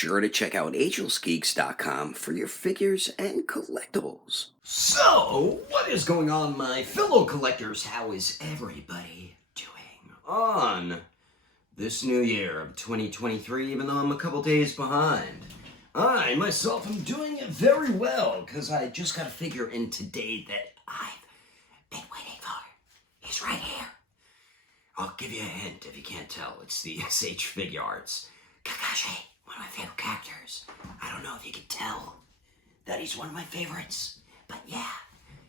sure to check out Agelessgeeks.com for your figures and collectibles. So, what is going on, my fellow collectors? How is everybody doing on this new year of 2023, even though I'm a couple days behind? I, myself, am doing very well, because I just got a figure in today that I've been waiting for. He's right here. I'll give you a hint if you can't tell. It's the SH Figuarts. Kakashi, one of my favorite characters. I don't know if you can tell that he's one of my favorites, but yeah,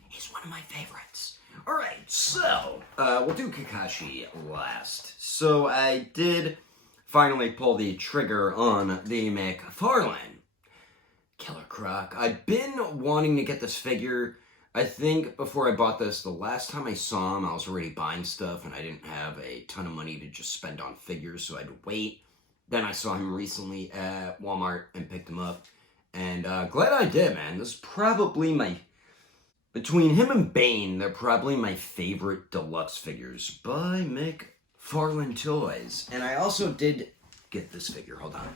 he's one of my favorites. Alright, so, we'll do Kakashi last. So I did finally pull the trigger on the McFarlane Killer Croc. I've been wanting to get this figure. I think before I bought this, the last time I saw him, I was already buying stuff and I didn't have a ton of money to just spend on figures, so I had to wait. Then I saw him recently at Walmart and picked him up. And glad I did, man. This is probably between him and Bane, they're probably my favorite deluxe figures by McFarland Toys. And I also did get this figure. Hold on.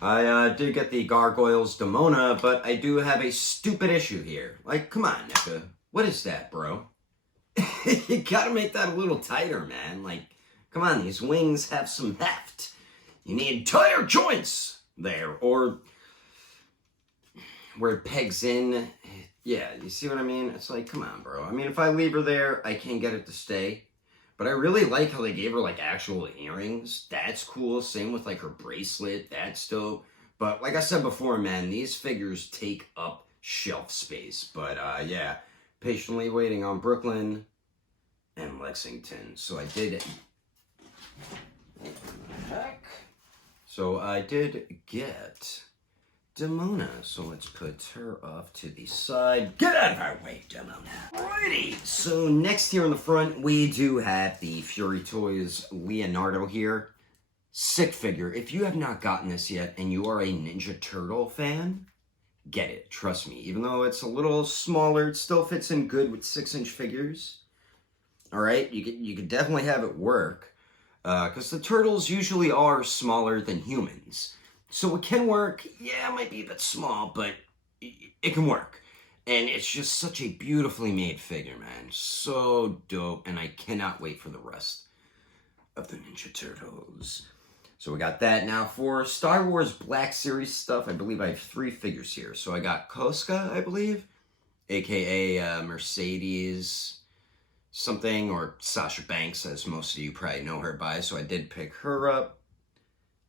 I did get the Gargoyles Demons, but I do have a stupid issue here. Like, come on, NECA. What is that, bro? You gotta make that a little tighter, man. Like, come on, these wings have some heft. You need tighter joints there, or where it pegs in. Yeah, you see what I mean? It's like, come on, bro. I mean, if I leave her there, I can't get it to stay. But I really like how they gave her, like, actual earrings. That's cool. Same with, like, her bracelet. That's dope. But, like I said before, man, these figures take up shelf space. But, yeah, patiently waiting on Brooklyn and Lexington. So I did... Heck. So I did get Demona. So let's put her off to the side. Get out of our way, Demona. Alrighty. So next here in the front, we do have the Fury Toys Leonardo here. Sick figure. If you have not gotten this yet and you are a Ninja Turtle fan, get it. Trust me. Even though it's a little smaller, it still fits in good with 6-inch figures. Alright? You could definitely have it work. Because the turtles usually are smaller than humans. So it can work. Yeah, it might be a bit small, but it can work. And it's just such a beautifully made figure, man. So dope. And I cannot wait for the rest of the Ninja Turtles. So we got that. Now for Star Wars Black Series stuff, I believe I have 3 figures here. So I got Koska, I believe. A.K.A. Mercedes something, or Sasha Banks, as most of you probably know her by. So I did pick her up.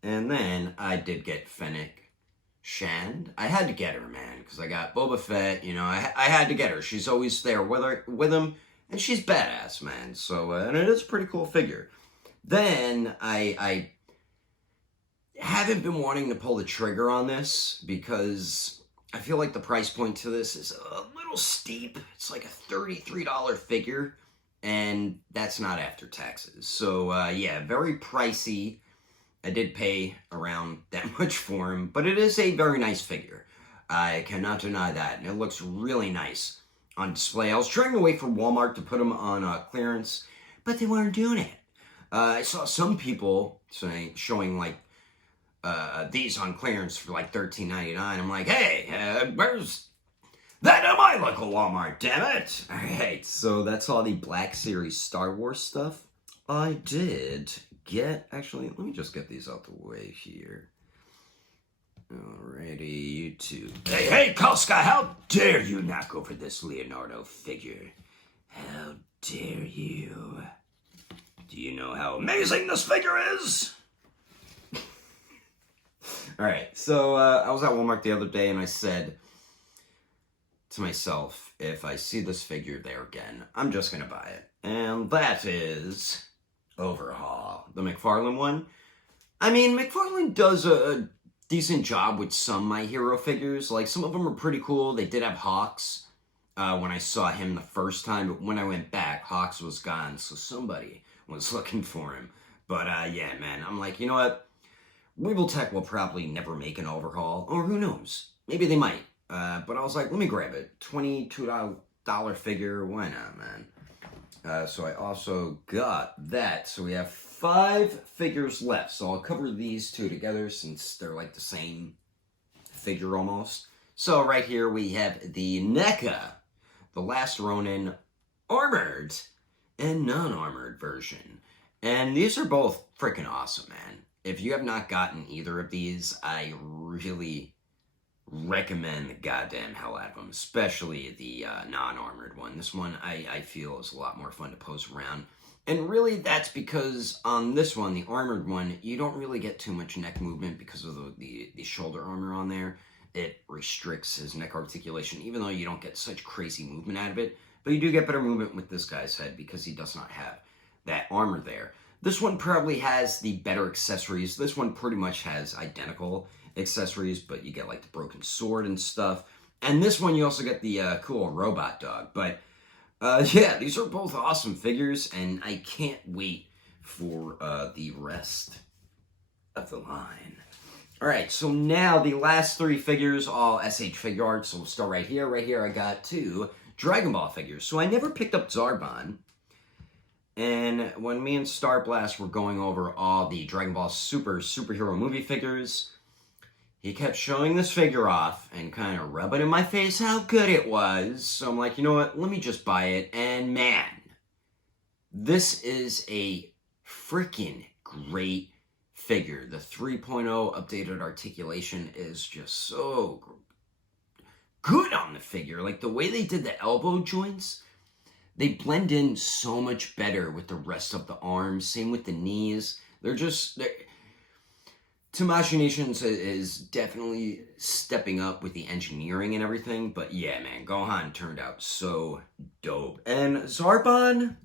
And then I did get Fennec Shand. I had to get her, man, because I got Boba Fett. You know, I had to get her. She's always there with him, and she's badass, man. So, and it is a pretty cool figure. Then I haven't been wanting to pull the trigger on this because I feel like the price point to this is a little steep. It's like a $33 figure, and that's not after taxes. So, yeah, very pricey. I did pay around that much for him, but it is a very nice figure. I cannot deny that, and it looks really nice on display. I was trying to wait for Walmart to put them on clearance, but they weren't doing it. I saw some people showing, like, these on clearance for, like, $13.99. I'm like, hey, where's that at my local Walmart, damn it? All right, so that's all the Black Series Star Wars stuff. I did actually, let me just get these out the way here. Alrighty, you two. Hey, Koska, how dare you knock over this Leonardo figure? How dare you? Do you know how amazing this figure is? Alright, so I was at Walmart the other day and I said to myself, if I see this figure there again, I'm just gonna buy it. And that is Overhaul, the McFarlane one. I mean, McFarlane does a decent job with some My Hero figures. Like, some of them are pretty cool. They did have Hawks when I saw him the first time, but when I went back, Hawks was gone, so somebody was looking for him. But, yeah, man, I'm like, you know what? Weeble Tech will probably never make an Overhaul, or who knows? Maybe they might. But I was like, let me grab it. $22 figure, why not, man? So I also got that. So we have 5 figures left. So I'll cover these 2 together since they're like the same figure almost. So right here we have the NECA, the Last Ronin armored and non-armored version. And these are both freaking awesome, man. If you have not gotten either of these, I really recommend the goddamn hell out of them, especially the non-armored one. This one I feel is a lot more fun to pose around. And really that's because on this one, the armored one, you don't really get too much neck movement because of the shoulder armor on there. It restricts his neck articulation, even though you don't get such crazy movement out of it. But you do get better movement with this guy's head because he does not have that armor there. This one probably has the better accessories. This one pretty much has identical accessories, but you get like the broken sword and stuff. And this one you also get the cool robot dog. But yeah, these are both awesome figures, and I can't wait for the rest of the line. Alright, so now the last 3 figures, all SH Figuarts. So we'll start right here. Right here I got 2 Dragon Ball figures. So I never picked up Zarbon. And when me and Star Blast were going over all the Dragon Ball superhero movie figures, he kept showing this figure off and kind of rubbing in my face how good it was. So I'm like, you know what? Let me just buy it. And man, this is a freaking great figure. The 3.0 updated articulation is just so good on the figure. Like the way they did the elbow joints, they blend in so much better with the rest of the arms. Same with the knees. Tamashinations is definitely stepping up with the engineering and everything. But yeah, man, Gohan turned out so dope. And Zarbon,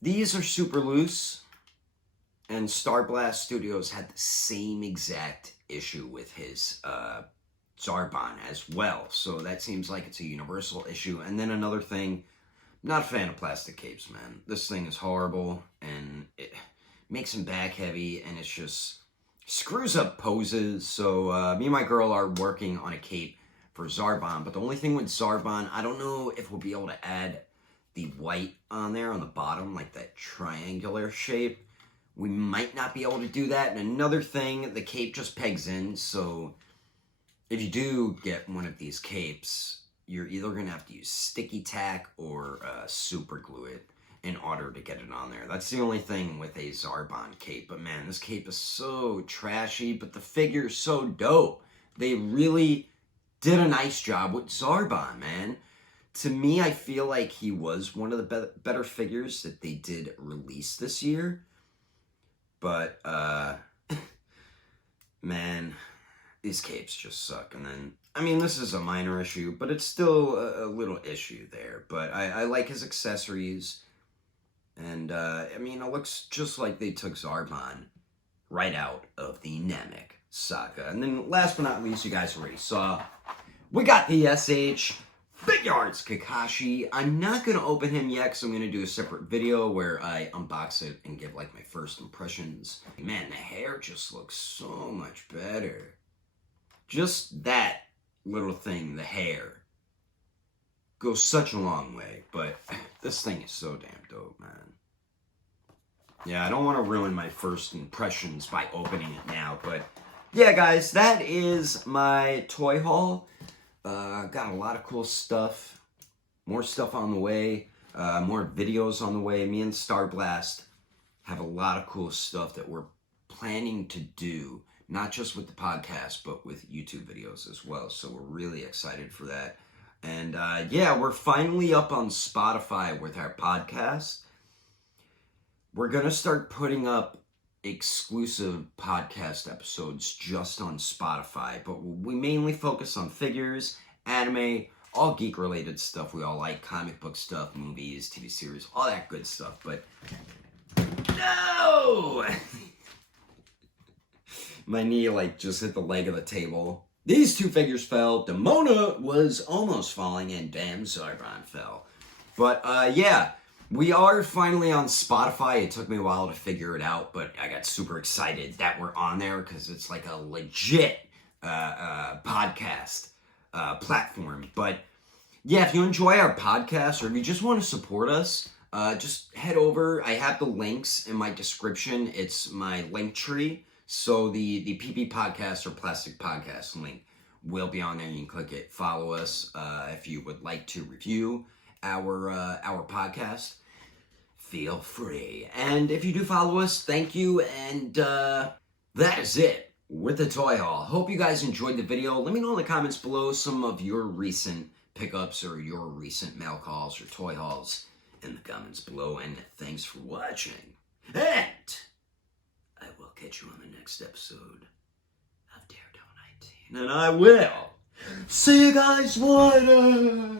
these are super loose. And Star Blast Studios had the same exact issue with his Zarbon as well. So that seems like it's a universal issue. And then another thing, not a fan of plastic capes, man. This thing is horrible, and it makes him back heavy, and it's just screws up poses. So me and my girl are working on a cape for Zarbon, but the only thing with Zarbon, I don't know if we'll be able to add the white on there on the bottom, like that triangular shape. We might not be able to do that. And another thing, the cape just pegs in, so if you do get one of these capes, you're either going to have to use sticky tack or super glue it in order to get it on there. That's the only thing with a Zarbon cape. But man, this cape is so trashy, but the figure's so dope. They really did a nice job with Zarbon, man. To me, I feel like he was one of the better figures that they did release this year. But, man, these capes just suck. And then, I mean, this is a minor issue, but it's still a little issue there. But I like his accessories. And, I mean, it looks just like they took Zarbon right out of the Namek saga. And then, last but not least, you guys already saw, we got the SH Figuarts Kakashi. I'm not going to open him yet because I'm going to do a separate video where I unbox it and give like my first impressions. Man, the hair just looks so much better. Just that little thing, the hair, goes such a long way. But this thing is so damn dope, man. Yeah, I don't want to ruin my first impressions by opening it now. But yeah, guys, that is my toy haul. Got a lot of cool stuff, more stuff on the way, more videos on the way. Me and Star Blast have a lot of cool stuff that we're planning to do, not just with the podcast, but with YouTube videos as well. So we're really excited for that. And yeah, we're finally up on Spotify with our podcast. We're going to start putting up exclusive podcast episodes just on Spotify, but we mainly focus on figures, anime, all geek related stuff we all like, comic book stuff, movies, TV series, all that good stuff. But no, my knee like just hit the leg of the table. These 2 figures fell. Demona was almost falling, and damn, Zarbon fell. But yeah, we are finally on Spotify. It took me a while to figure it out, but I got super excited that we're on there because it's like a legit podcast platform. But yeah, if you enjoy our podcast or if you just want to support us, just head over. I have the links in my description. It's my link tree. So the PP podcast or plastic podcast link will be on there. You can click it. Follow us if you would like to review our podcast. Feel free. And if you do follow us, thank you. And that is it with the toy haul. Hope you guys enjoyed the video. Let me know in the comments below some of your recent pickups or your recent mail calls or toy hauls in the comments below. And thanks for watching. And I will catch you on the next episode of Daredevil 19. And I will see you guys later.